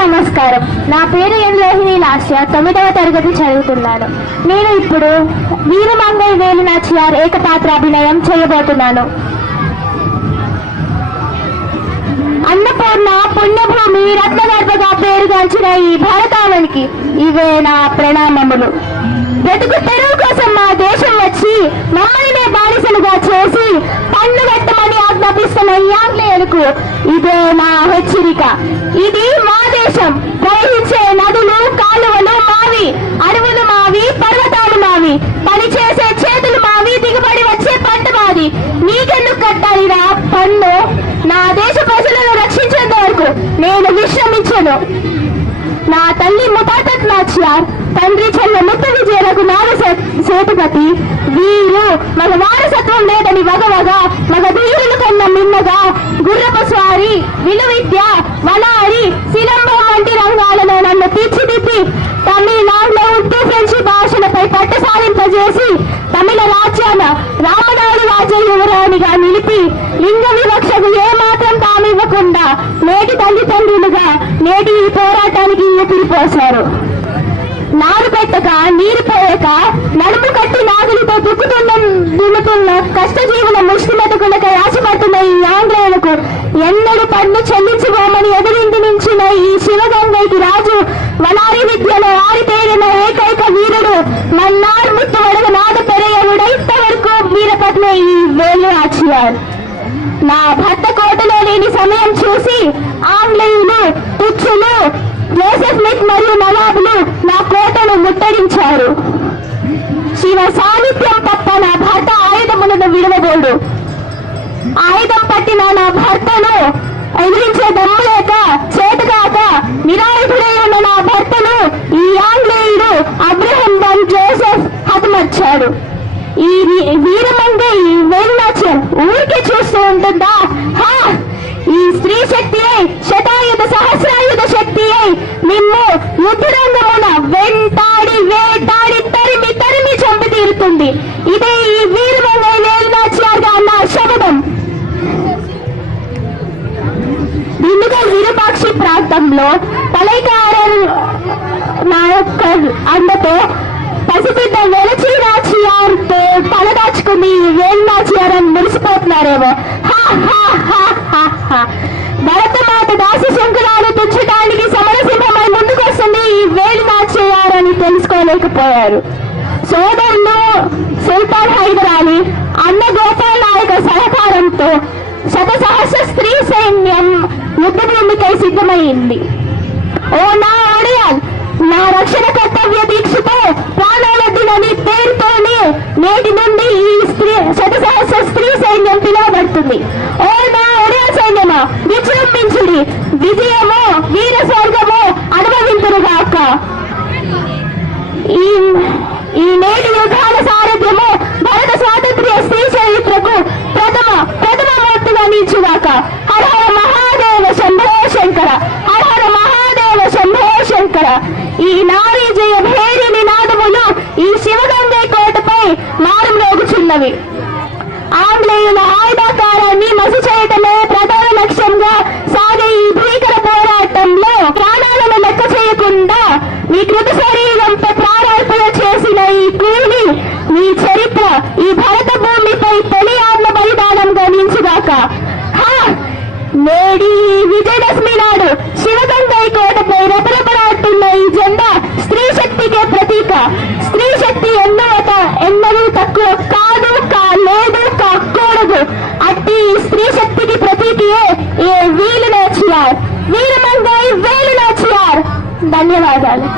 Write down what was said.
నమస్కారం. నా పేరు ఎన్ రోహిణి లాస్య, 9వ తరగతి చదువుతున్నాను. నేను ఇప్పుడు వీరమంగై వేలు నాచియార్ ఏకపాత్రాభినయం చేయబోతున్నాను. అన్నపూర్ణ పుణ్యభూమి రత్నగర్భగా పేరుగాంచిన ఈ భారతావనికి ఇవే నా ప్రణామములు. బ్రతుకు తెరువు కోసం మా దేశం వచ్చి మమ్మల్ని బానిసలుగా చేసి పన్ను కట్టమని ఆజ్ఞాపిస్తున్న ఈ ఆంగ్లేయులకు ఇదే నా హెచ్చరిక. ఇది మా దేశం. ప్రవహించే నదులు కాలువలు మావి, అడవులు మావి, పర్వతాలు మావి, పనిచేసే చేతులు మావి, దిగుబడి వచ్చే పంట మాది. నీకెందుకు కట్టాలిరా పన్ను? నా దేశ ప్రజలను రక్షించేంత వరకు నేను విశ్రమించను. నా తల్లి ముతాతత్ నాచియార్, తండ్రి చెల్ల ముత్తు విజయలకు నాగ సేతుపతి వీరు మగ వారసత్వం లేదని వగవగ మగ ధీరులు కన్నా మిన్నగా గుర్రపు స్వారీ, విలువిద్య, వనారి, శిలంబం వంటి రంగాలలో నన్ను తీర్చిదిద్ది తమిళ, ఉర్దూ, ఫ్రెంచి భాషలపై పట్టు సాధింపజేసి తమిళ రాజ్యాన రామనాడు రాజ్య యువరాణిగా నిలిపి లింగ వివక్షకు ఏమాత్రం తామివ్వకుండా నేటి తల్లిదండ్రులుగా నేటి ఈ పోరాటానికి ఊపిరిపోశారు. నారు పెట్టక నీరు పోయక నడుము కట్టి నాగులతో దున్నుతున్న కష్టజీవుల ముష్టిమెతుకులకై ఆశపడుతున్న ఈ ఆంగ్లేయులకు ఎన్నడూ పన్ను చెల్లించుకోమని ఎదురింటి నుంచిన ఈ శివగంగైకి రాజు వనారి విద్యలో ఆరితేరిన ఏకైక వీరుడు మన్నార్ ముత్తువడగ నాద పెరయవుడై ఇంతవరకు వీరపట్ల ఈ వేలు నాచియార్. నా భర్త కోటలో లేని సమయం చూసి ఆంగ్లేయులు, తుచ్చులు, జోసెఫ్ స్మిత్ మరియు నవాబులు నా కోటను ముట్టడించారు. శివ సాన్నిధ్యం తప్ప నా భర్త ఆయుధములను విడవబోడు. ఆయుధం పట్టిన నా భర్తను ఎదిరించే దమ్ము లేక చేతగాక నిరాయుధుడై ఉన్న నా భర్తను ఈ ఆంగ్లేయుడు అబ్రహం వన్ జోసెఫ్ హతమర్చాడు. ఈ వీరమంగై వేలు నాచియార్ ఊరికే చూస్తూ ఉంటుందా? ఈ స్త్రీ శక్తి అయి శతాయుధ సహస్రాయుధ శక్తి అయి నిన్ను యుద్ధరంగమున వెంటాడి వేటాడి తరిమి తరిమి చంపి తీరుతుంది. ఇదే ఈ వీరమంగై వేలు నాచియార్ గా నా శబదం. దిండుగల్ విరూపాక్షి ప్రాంతంలో తలైకారన్ నా యొక్క అండతో పసిబిడ్డ వెలచి నాచియార్తో తలదాచుకుని వేలు నాచియార్ అని మురిసిపోతున్నారేమో. భరతమాత దాసి శంకురాలు తుంచడానికి సమరసింహమై ముందుకొస్తుంది ఈ వేలు నాచియార్ అని తెలుసుకోలేకపోయారు. సోదరులు సుల్తాన్ హైదర్ అలీ, అన్న గోపాల్ నాయక సహకారంతో శతసహస్ర స్త్రీ సైన్యం యుద్ధ భూమికై సిద్ధమైంది. ఓ నా ఒడియాల్, నా రక్షణ కర్తవ్య దీక్షతో ప్రాణాలొద్దునని పేరుతోనే నేటి నుండి ఈ శతసహస్ర స్త్రీ సైన్యం పిలువబడుతుంది. ఓ నా ఒడియాల్ సైన్యమా, విజృంభించుడి, విజయమో వీర స్వర్గమో అనుభవింతురుగాక. ఈ నేటి యుద్ధాల సారథ్యము భారత స్వాతంత్ర్య స్త్రీ చరిత్రకు ప్రథమ మూర్తిగా నిలిచుగాక. హర హర మహాదేవ శంభో శంకర, హర హర మహాదేవ శంభో శంకర. ఈ నారీ జయ భేరి నినాదములు ఈ శివగంగై కోటపై మారుమ్రోగుచున్నవి. ఆంగ్లేయుల ఆయుధాకారాన్ని మసి చేయటమే ప్రధాన లక్ష్యంగా సాగే ఈ భీకర పోరాటంలో ప్రాణాలను లెక్క చేయకుండా మీ కృత శరీరంపై ప్రాణార్పణ చేసిన ఈ కూలి, మీ చరిత్ర ఈ భరత భూమిపై తొలి ఆత్మ బలిదానంగా నిలిచుగాక. నేడి విజయదశమి నాడు శివగంగై కోటపై రెపరెపలాడుతున్న ఈ జెండా స్త్రీ శక్తికే ప్రతీక. స్త్రీ శక్తి ఎన్నడూ తక్కువ కాదు, కాలేదు, కాకూడదు. అట్టి స్త్రీ శక్తికి ప్రతీకయే ఏ వేలు నాచియార్, వీరమంగై వేలు నాచియార్. ధన్యవాదాలు.